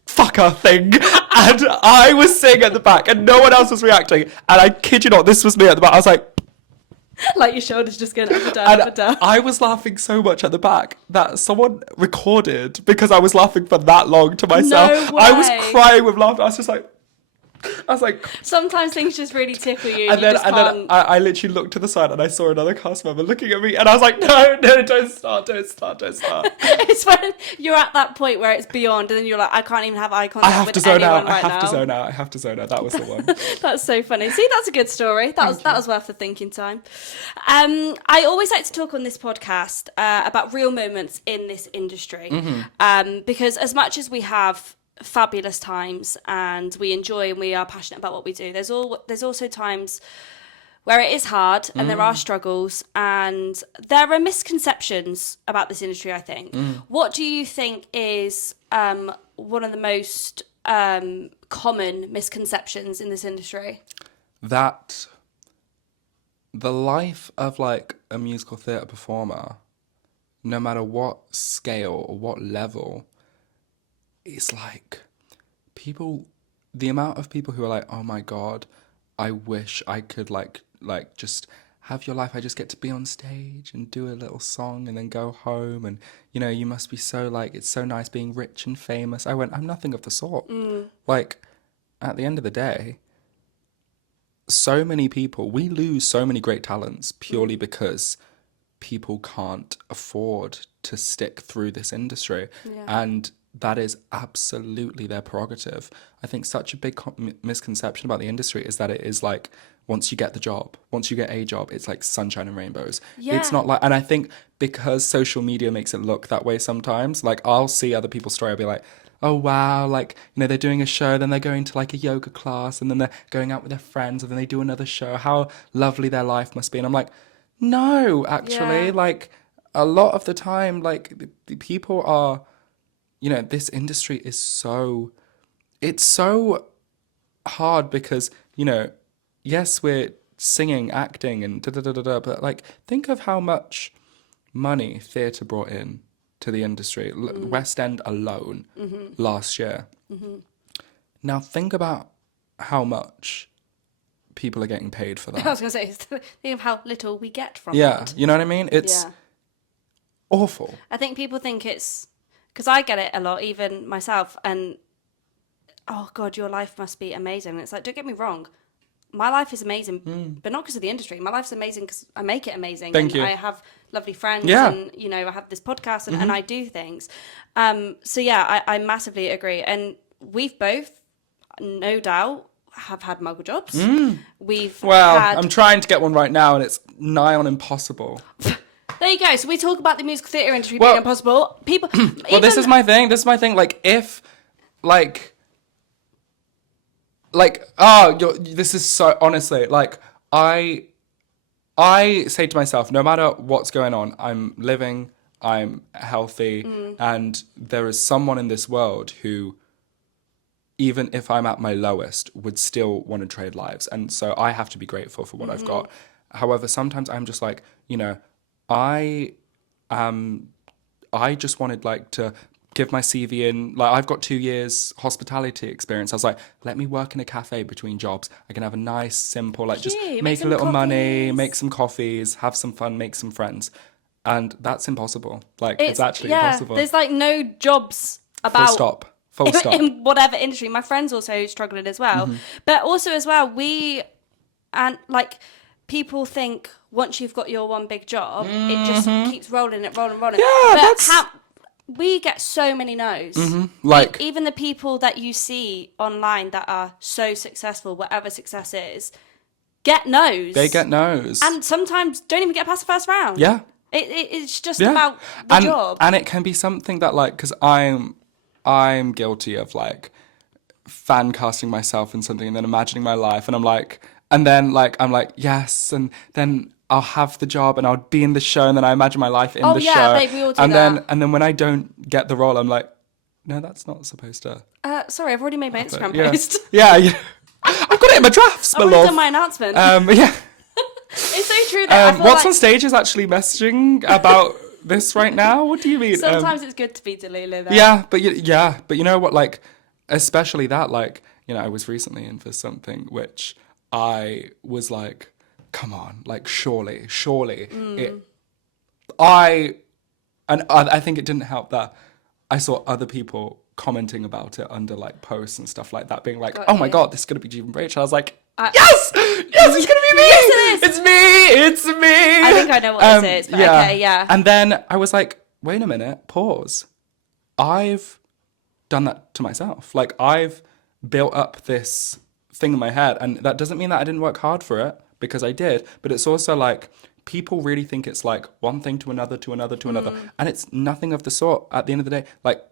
Fucker thing, and I was sitting at the back and no one else was reacting, and I kid you not, this was me at the back. I was like your shoulders just going up and down, and up and down. I was laughing so much at the back that someone recorded because I was laughing for that long to myself. No I was way. crying with laughter. I was like Sometimes things just really tickle you. and you then just can't... I literally looked to the side and I saw another cast member looking at me and I was like, no, don't start. It's when you're at that point where it's beyond, and then you're like, I can't even have eye contact with anyone right now. I have to zone out. That was the one. That's so funny. See, that's a good story. That was worth the thinking time. I always like to talk on this podcast about real moments in this industry, because as much as we have fabulous times and we enjoy and we are passionate about what we do, there's also times where it is hard and there are struggles and there are misconceptions about this industry, I think. What do you think is one of the most common misconceptions in this industry? That the life of like a musical theatre performer, no matter what scale or what level, it's like the amount of people who are like, oh my God, I wish I could like just have your life. I just get to be on stage and do a little song and then go home. And, you know, you must be so like, it's so nice being rich and famous. I went, I'm nothing of the sort. Like, at the end of the day, so many people, we lose so many great talents purely because people can't afford to stick through this industry. Yeah. And that is absolutely their prerogative. I think such a big misconception about the industry is that it is like, once you get a job, it's like sunshine and rainbows. Yeah. It's not like, and I think because social media makes it look that way sometimes, like I'll see other people's story, I'll be like, oh wow, like, you know, they're doing a show, then they're going to like a yoga class, and then they're going out with their friends, and then they do another show. How lovely their life must be. And I'm like, no, actually, like a lot of the time, like the people are, you know, this industry is it's so hard because, you know, yes, we're singing, acting, and da-da-da-da-da, but like, think of how much money theatre brought in to the industry. West End alone last year. Now think about how much people are getting paid for that. I was going to say, think of how little we get from Yeah, it. you know what I mean? It's awful. I think people think it's... Because I get it a lot, even myself, and oh God, your life must be amazing. And it's like, don't get me wrong, my life is amazing, but not because of the industry. My life's amazing because I make it amazing. Thank you. I have lovely friends, Yeah. and you know, I have this podcast, and I do things. So yeah, I massively agree. And we've both, no doubt, have had muggle jobs. Well, had... I'm trying to get one right now, and it's nigh on impossible. There you go. So we talk about the musical theatre industry being impossible. People. Well, this is my thing. Like, if, like, this is so, honestly, like, I say to myself, no matter what's going on, I'm living, I'm healthy, and there is someone in this world who, even if I'm at my lowest, would still want to trade lives. And so I have to be grateful for what I've got. However, sometimes I'm just like, you know, I just wanted like to give my CV in, like I've got 2 years hospitality experience. I was like, let me work in a cafe between jobs. I can have a nice, simple, like just make a little money, make some coffees, have some fun, make some friends. And that's impossible. Like it's actually impossible. There's like no jobs about... Full stop. In whatever industry. My friend's also struggling as well. But also as well, people think once you've got your one big job, it just keeps rolling. Yeah, But we get so many no's. Like, even the people that you see online that are so successful, whatever success is, get no's. they get no's. And sometimes don't even get past the first round. Yeah. It's just about the job. And it can be something that, like, because I'm guilty of, like, fan casting myself in something and then imagining my life, and I'm like, yes, and then I'll have the job and I'll be in the show, and then I imagine my life in the show. Oh yeah, babe, we all do that. And then when I don't get the role, I'm like, no, that's not supposed to. Sorry, I've already made my Instagram Yeah. post. Yeah. I've got it in my drafts, my I've love. already done my announcement. Yeah. It's so true that I feel What's like on stage is actually messaging about this right now. What do you mean? sometimes it's good to be Delulu though. Yeah, but you know what? Like, especially that, like, you know, I was recently in for something which I was like, come on, like, surely. I think it didn't help that I saw other people commenting about it under, like, posts and stuff like that, being like, oh my God, this is going to be Jeevan Braich. I was like, yes, it's going to be me. Yes, it is. It's me. I think I know what this is, but okay, yeah. And then I was like, wait a minute, pause. I've done that to myself. Like, I've built up this thing in my head, and that doesn't mean that I didn't work hard for it, because I did, but it's also like, people really think it's like one thing to another, and it's nothing of the sort. At the end of the day, like,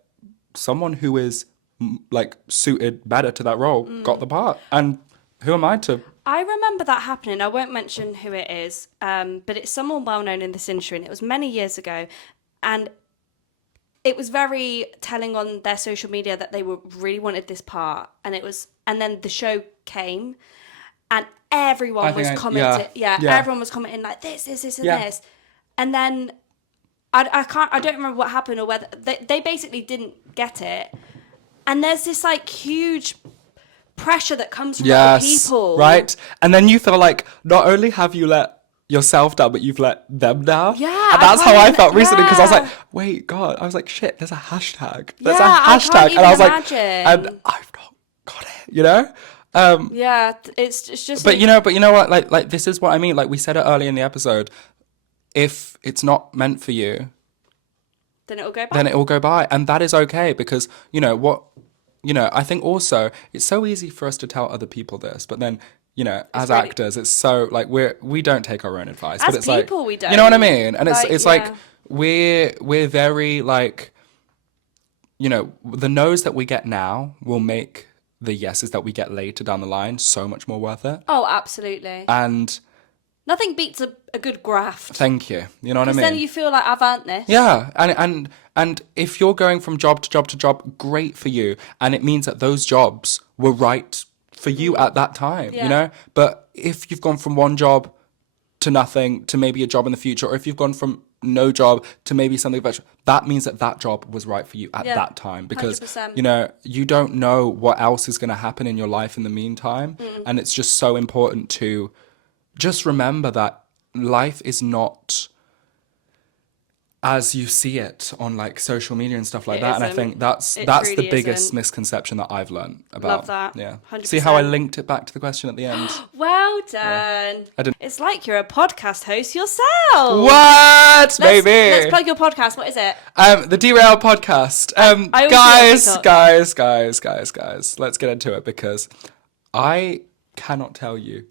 someone who is like suited better to that role got the part, and who am I to... I remember that happening. I won't mention who it is, but it's someone well known in this industry, and it was many years ago, and it was very telling on their social media that they really wanted this part, and then the show came, and everyone was commenting. Everyone was commenting like this, and this, and then I don't remember what happened, or whether they basically didn't get it, and there's this like huge pressure that comes from other people, right? And then you feel like not only have you let yourself down, but you've let them down. Yeah, and that's how I felt recently, because I was like, wait, God, I was like, shit, there's a hashtag. There's a hashtag. I can't even and I was imagine. like, and I've not got it, you know? Yeah, it's just. But you know what? Like this is what I mean. Like, we said it earlier in the episode. If it's not meant for you, then it'll go by. Then it will go by, and that is okay, because you know what. You know, I think also it's so easy for us to tell other people this, but then, you know, as actors, it's so like we don't take our own advice. As but it's people, like, we don't. You know what I mean? And like, it's like we're very like, you know, the no's that we get now will make the yeses that we get later down the line so much more worth it. Oh, absolutely. And nothing beats a good graft. Thank you. You know what I mean? Because then you feel like I've earned this. Yeah, and if you're going from job to job to job, great for you, and it means that those jobs were right for you at that time. You know, but if you've gone from one job to nothing to maybe a job in the future, or if you've gone from no job to maybe something better, that means that job was right for you at that time, because 100%. you know, you don't know what else is going to happen in your life in the meantime, and it's just so important to just remember that life is not as you see it on like social media and stuff like that. And I think that's really the biggest isn't. misconception that I've learned about. Love that. Yeah. 100%. See how I linked it back to the question at the end? Well done. I didn't. It's like you're a podcast host yourself. What, baby? Let's plug your podcast. What is it? The Derail Podcast. Guys, let's get into it, because I cannot tell you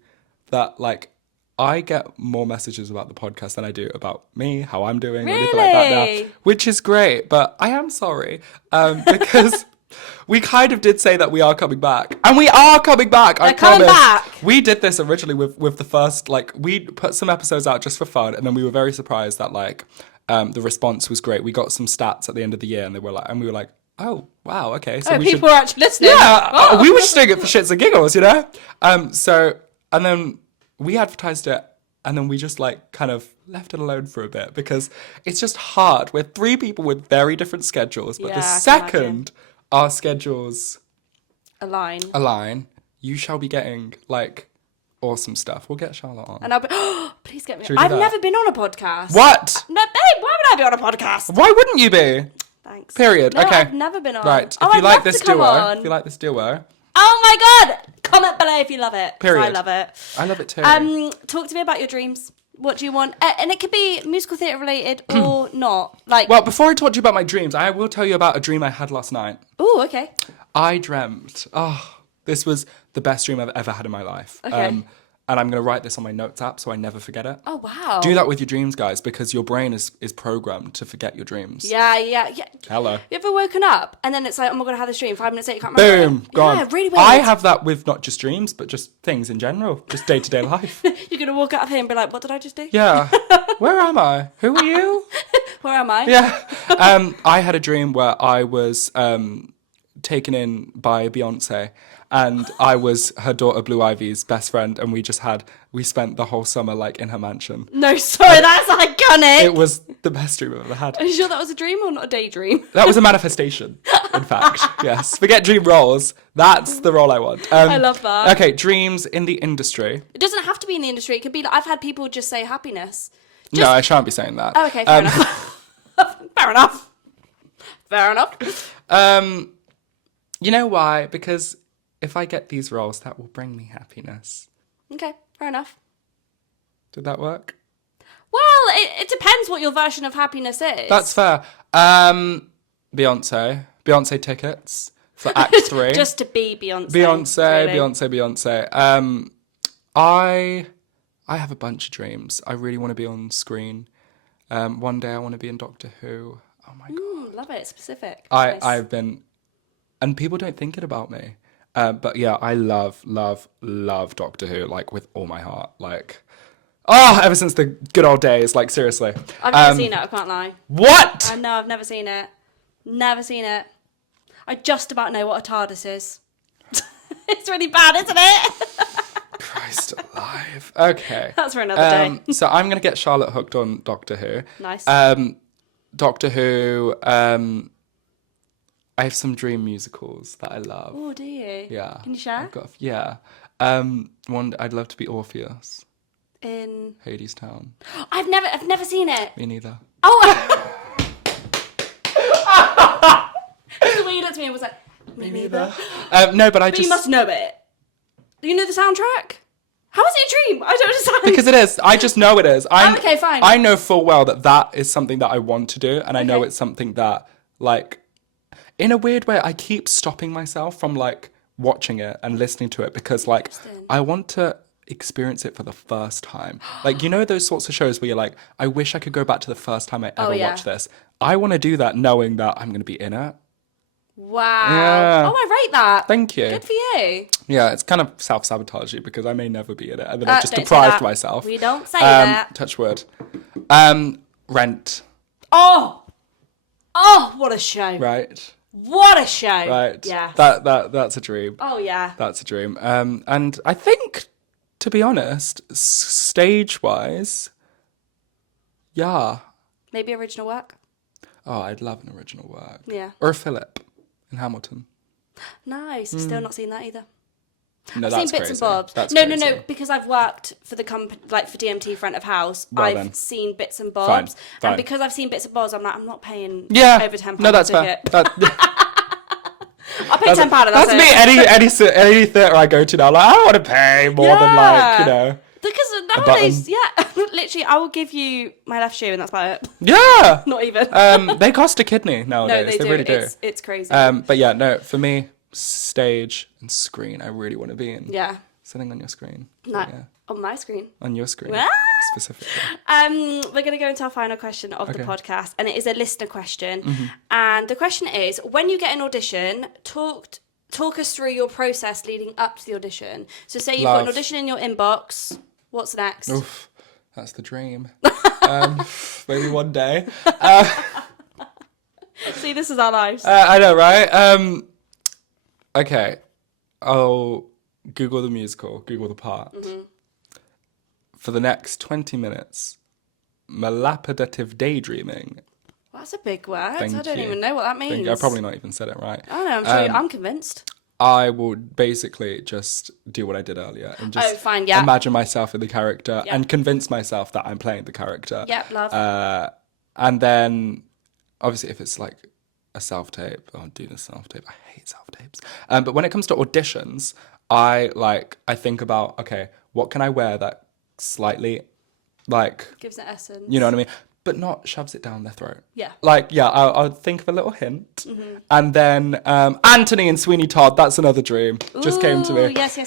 that, like, I get more messages about the podcast than I do about me, how I'm doing, or anything like that now, which is great. But I am sorry, because we kind of did say that we are coming back, and we are coming back. I promise. Back. We did this originally with the first, like, we put some episodes out just for fun, and then we were very surprised that like the response was great. We got some stats at the end of the year, and we were like, oh wow, okay, so people are actually listening. Yeah, we were just doing it for shits and giggles, you know. And then we advertised it, and then we just like kind of left it alone for a bit, because it's just hard. We're three people with very different schedules, but the second our schedules align, you shall be getting like awesome stuff. We'll get Charlotte on. And I'll be, please get me on. I've never been on a podcast. What? No, babe, why would I be on a podcast? Why wouldn't you be? Thanks. Period. No, Okay. I've never been on. Right. Oh, If you I'd like love this to come duo, on. if you like this duo, Oh my God! Comment below if you love it. 'Cause I Period. love it. I love it too. Talk to me about your dreams. What do you want? And it could be musical theatre related or not. Like, Well, before I talk to you about my dreams, I will tell you about a dream I had last night. oh, okay. I dreamt. This was the best dream I've ever had in my life. Okay. And I'm going to write this on my notes app so I never forget it. Oh, wow. Do that with your dreams, guys, because your brain is programmed to forget your dreams. Yeah. Hello. You ever woken up and then it's like, oh my God, I had this dream. 5 minutes later, you can't remember. Boom, gone. Yeah, really weird. I have that with not just dreams, but just things in general, just day-to-day life. You're going to walk out of here and be like, what did I just do? Yeah. Where am I? Who are you? Where am I? Yeah. I had a dream where I was taken in by Beyonce, and I was her daughter Blue Ivy's best friend, and we spent the whole summer like in her mansion. No, sorry, that's iconic. It was the best dream I've ever had. Are you sure that was a dream or not a daydream? That was a manifestation, in fact. Yes. Forget dream roles. That's the role I want. I love that. Okay, dreams in the industry. It doesn't have to be in the industry. It could be like, I've had people just say happiness. No, I shan't be saying that. Oh, okay, fair enough. Fair enough. Fair enough. You know why? Because if I get these roles, that will bring me happiness. Okay, fair enough. Did that work? Well, it depends what your version of happiness is. That's fair. Beyonce tickets for Act 3. Just to be Beyonce. Beyonce. I have a bunch of dreams. I really want to be on screen. One day I want to be in Doctor Who. Oh my God. Love it. Specific. I've Nice. been, and people don't think it about me. But yeah, I love Doctor Who, like with all my heart. Like, ever since the good old days, like seriously. I've never seen it, I can't lie. What? I know, I've never seen it. Never seen it. I just about know what a TARDIS is. It's really bad, isn't it? Christ alive. Okay. That's for another day. So I'm going to get Charlotte hooked on Doctor Who. Nice. Doctor Who, I have some dream musicals that I love. Oh, do you? Yeah. Can you share? One, I'd love to be Orpheus. In Hades Town. I've never seen it. Me neither. Oh. The way you looked at me and was like, me neither. No, but But you must know it. Do you know the soundtrack? How is it a dream? I don't understand. Because it is. I just know it is. Okay, fine. I know full well that is something that I want to do, and I know Okay. it's something that, like, in a weird way, I keep stopping myself from like watching it and listening to it because, like, I want to experience it for the first time. Like, you know those sorts of shows where you're like, I wish I could go back to the first time I ever watched this. I want to do that knowing that I'm going to be in it. Wow. Yeah. Oh, I rate that. Thank you. Good for you. Yeah, it's kind of self-sabotagey because I may never be in it, and then Uh, I've just don't say deprived that. myself. We don't say that. Touch wood. Rent. Oh, what a show. Right. What a show. Right. Yeah. That's a dream. Oh, yeah. That's a dream. And I think, to be honest, stage-wise, yeah. Maybe original work. Oh, I'd love an original work. Yeah. Or a Philip in Hamilton. Nice. Still not seen that either. No, I've that's seen bits and crazy. bobs. That's No, crazy. because I've worked for the company, like for DMT front of house. Well I've then. seen bits and bobs, Fine. and because I've seen bits and bobs, I'm like, I'm not paying Yeah. over £10. No, that's a fair. ticket. I'll pay £10. And That's me. Any theatre I go to now, like, I don't want to pay more than, like, you know. Because nowadays, literally, I will give you my left shoe, and that's about it. Yeah. Not even. They cost a kidney nowadays. No, they do. Really do. It's crazy. But yeah, no, for me, stage and screen, I really want to be in. Yeah. Sitting on your screen. No, Yeah. on my screen. On your screen. Ah! Specifically. We're going to go into our final question of the podcast, and it is a listener question. And the question is, when you get an audition, talk us through your process leading up to the audition. So say you've got an audition in your inbox. What's next? Oof, that's the dream. Maybe one day. See, this is our lives. I know, right? Okay. I'll Google the musical, Google the part. For the next 20 minutes, malapedative daydreaming. Well, that's a big word. Thank I don't you. even know what that means. I've probably not even said it right. I don't know. I'm sure I'm convinced. I will basically just do what I did earlier and just fine, yeah. imagine myself in the character and convince myself that I'm playing the character. Yep, love. And then, obviously, if it's like a self-tape, I'll do the self-tape. I hate self-tapes. But when it comes to auditions, I think about, okay, what can I wear that slightly like Gives it essence. you know what I mean, but not shoves it down their throat. Yeah. Like, yeah, I'll think of a little hint. And then Anthony and Sweeney Todd, that's another dream. Just came to me. Yes.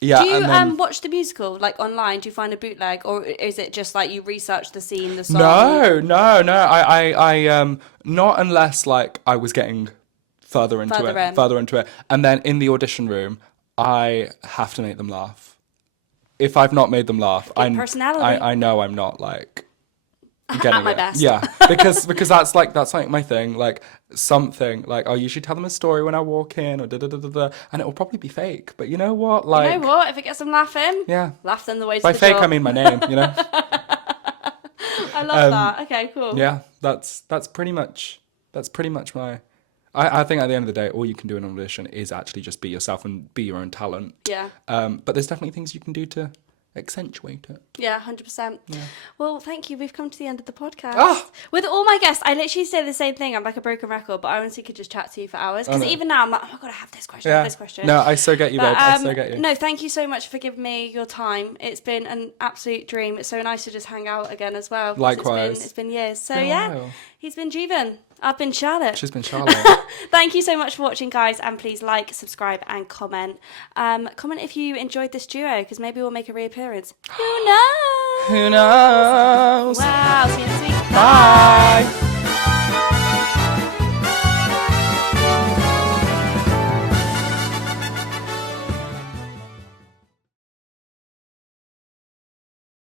Yeah. Do you and then, watch the musical like online? Do you find a bootleg, or is it just like you research the scene, the song? No. I not unless like I was getting further into it. And then in the audition room, I have to make them laugh. If I've not made them laugh, I know I'm not like getting at my best. Yeah, because that's like my thing. Like something like I'll usually tell them a story when I walk in, or and it will probably be fake. But you know what? Like, you know what? If it gets them laughing, yeah, laugh them the way to by the fake job. I mean my name. You know. I love that. Okay, cool. Yeah, that's pretty much my. I think at the end of the day, all you can do in an audition is actually just be yourself and be your own talent. Yeah. But there's definitely things you can do to accentuate it. Yeah, 100%. Yeah. Well, thank you. We've come to the end of the podcast. Ah! With all my guests, I literally say the same thing. I'm like a broken record, but I honestly could just chat to you for hours. Because even now, I'm like, oh my God, I have this question, I have this question. No, I so get you, babe. I so get you. No, thank you so much for giving me your time. It's been an absolute dream. It's so nice to just hang out again as well. Likewise. It's been years. So, Been a yeah, while. he's been Jeevan. I've been Charlotte. She's been Charlotte. Thank you so much for watching, guys, and please like, subscribe, and comment. Comment if you enjoyed this duo, because maybe we'll make a reappearance. Who knows? Who knows? Wow, see you next week. Bye.